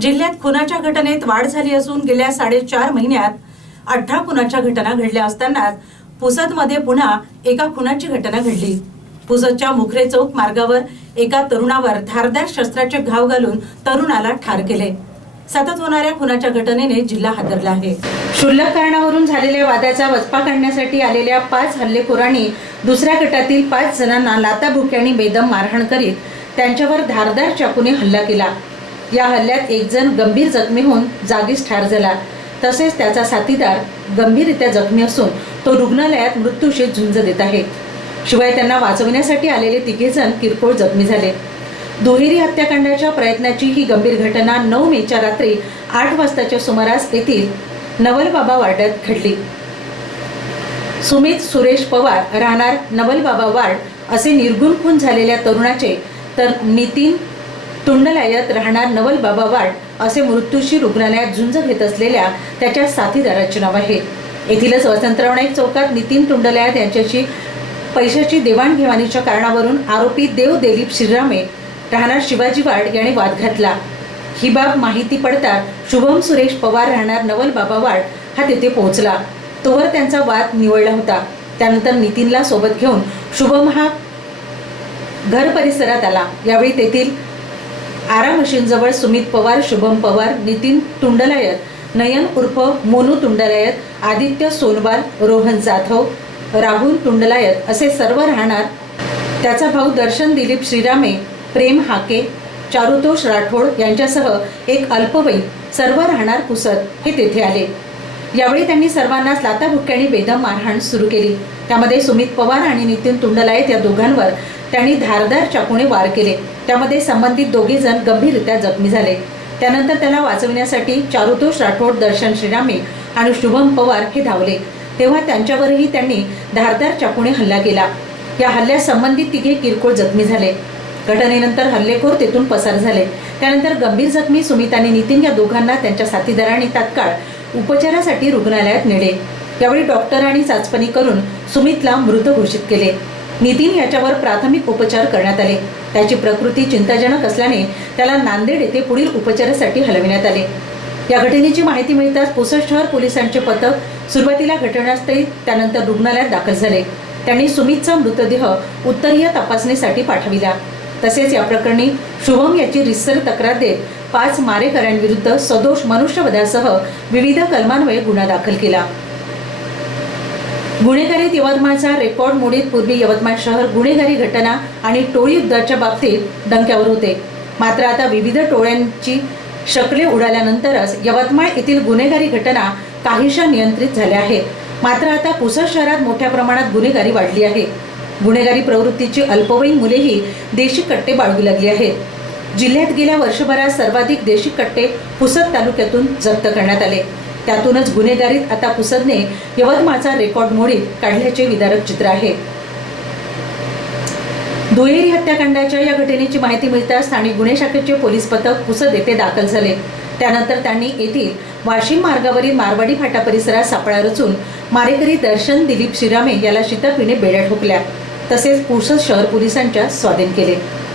जिल्ह्यात खुनाच्या घटनेत वाढ झाली असून गेल्या साडेचार महिन्यात अठरा खुनाच्या घटना घडल्या असतानाच पुसदमध्ये पुन्हा एका खुनाची घटना घडली. पुसदच्या मुखरे चौक मार्गावर एका तरुणावर धारदार शस्त्राचे घाव घालून तरुणाला ठार केले. सतत होणाऱ्या खुनाच्या घटनेने जिल्हा हादरला आहे. क्षुल्लक कारणावरून झालेल्या वादाचा वचपा काढण्यासाठी आलेल्या पाच हल्लेखोरांनी दुसऱ्या गटातील पाच जणांना लाताभुक्यांनी बेदम मारहाण करीत त्यांच्यावर धारदार चाकूने हल्ला केला. या हल्ल्यात एकजण गंभीर जखमी होऊन जागीच ठार झाला. तसेच त्याचा साथीदार गंभीररित्या जखमी असून तो रुग्णालयात मृत्यूशी झुंज देत आहे. शिवाय त्यांना वाचवण्यासाठी आलेले तिघे जण किरकोळ जखमी झाले. दुहेरी हत्याकांडाच्या प्रयत्नाची ही गंभीर घटना नऊ मेच्या रात्री आठ वाजताच्या सुमारास येथील नवलबाबा वार्डात घडली. सुमित सुरेश पवार राहणार नवलबाबा वार्ड असे निर्गुण खून झालेल्या तरुणाचे तर नितीन तुंडलायात राहणार नवल बाबा वाड असे मृत्यूशी रुग्णालयात झुंज घेत असलेल्या त्याच्या साथीदाराचे नाव आहे. येथीलच वसंतराव नाईक चौकात नितीन तुंडलायात यांच्याशी पैशाची देवाणघेवाणीच्या कारणावरून आरोपी देव दिलीप श्रीरामे राहणार शिवाजी वाड याने वाद घातला. ही बाब माहिती पडता शुभम सुरेश पवार राहणार नवल बाबा वाड हा तेथे पोहोचला. तोवर त्यांचा वाद निवडला होता. त्यानंतर नितीनला सोबत घेऊन शुभम हा घर परिसरात आला. यावेळी तेथील आरा मशीनजवळ सुमित पवार शुभम पवार नितीन तुंडलायत नयन उर्फ मोनू तुंडलायत आदित्य सोनवाल रोहन जाधव राहुल तुंडलायत असे सर्व राहणार. त्याचा भाऊ दर्शन दिलीप श्रीरामे प्रेम हाके चारुतोष राठोड यांच्यासह एक अल्पवयीन सर्व राहणार पुसद हे तेथे आले. यावेळी त्यांनी सर्वांनाच लाताबुक्क्यांनी बेदम मारहाण सुरू केली. त्यामध्ये सुमित पवार आणि नितीन तुंडलायत या दोघांवर त्यांनी धारदार चाकूने वार केले. त्यामध्ये संबंधित दोघे जण गंभीररित्या जखमी झाले. त्यानंतर त्याला वाचवण्यासाठी चारुतोष राठोड दर्शन श्रीरामे आणि शुभम पवार हे धावले. तेव्हा त्यांच्यावरही त्यांनी धारदार चाकूने हल्ला केला. या हल्ल्यात संबंधित तिघे किरकोळ जखमी झाले. घटनेनंतर हल्लेखोर तेथून पसार झाले. त्यानंतर गंभीर जखमी सुमित आणि नितीन या दोघांना त्यांच्या साथीदारांनी तात्काळ उपचारासाठी रुग्णालयात नेले. यावेळी डॉक्टरांनी चाचपणी करून सुमितला मृत घोषित केले. नितीन याच्यावर प्राथमिक उपचार करण्यात आले. त्याची प्रकृती चिंताजनक असल्याने त्याला नांदेड येथे पुढील उपचारासाठी हलविण्यात आले. या घटनेची माहिती मिळताच पुसद शहर पोलिसांचे पथक सुरुवातीला घटनास्थळी त्यानंतर रुग्णालयात दाखल झाले. त्यांनी सुमितचा मृतदेह उत्तरीय तपासणीसाठी पाठविला. तसेच या प्रकरणी शुभम याची रिसर तक्रार देत पाच मारेकऱ्यांविरुद्ध सदोष मनुष्यवधासह विविध कलमान्वये गुन्हा दाखल केला. गुन्हेगारीत यवतमाळचा रेकॉर्ड मोडीत पूर्वी यवतमाळ शहर गुन्हेगारी घटना आणि टोळी युद्धाच्या बाबतीत डंक्यावर होते. मात्र आता विविध टोळ्यांची शकले उडाल्यानंतरच यवतमाळ येथील गुन्हेगारी घटना काहीशा नियंत्रित झाल्या आहेत. मात्र आता पुसद शहरात मोठ्या प्रमाणात गुन्हेगारी वाढली आहे. गुन्हेगारी प्रवृत्तीची अल्पवयीन मुलेही देशी कट्टे बाळगू लागली आहेत. जिल्ह्यात गेल्या वर्षभरात सर्वाधिक देशी कट्टे पुसद तालुक्यातून जप्त करण्यात आले. त्यातूनच गुन्हेगारीत आता पुसदने यवतमाळचा रेकॉर्ड मोडीत काढल्याचे विदारक चित्र आहे. दुहेरी हत्याकांडाच्या या घटनेची माहिती मिळताच स्थानिक गुन्हे शाखेचे पोलीस पथक पुसद येथे दाखल झाले. त्यानंतर त्यांनी येथील वाशिम मार्गावरील मारवाडी फाटा परिसरात सापळा रचून मारेकरी दर्शन दिलीप शिरामे याला शिताफीने बेड्या ठोकल्या. तसेच पुसद शहर पोलिसांच्या स्वाधीन केले.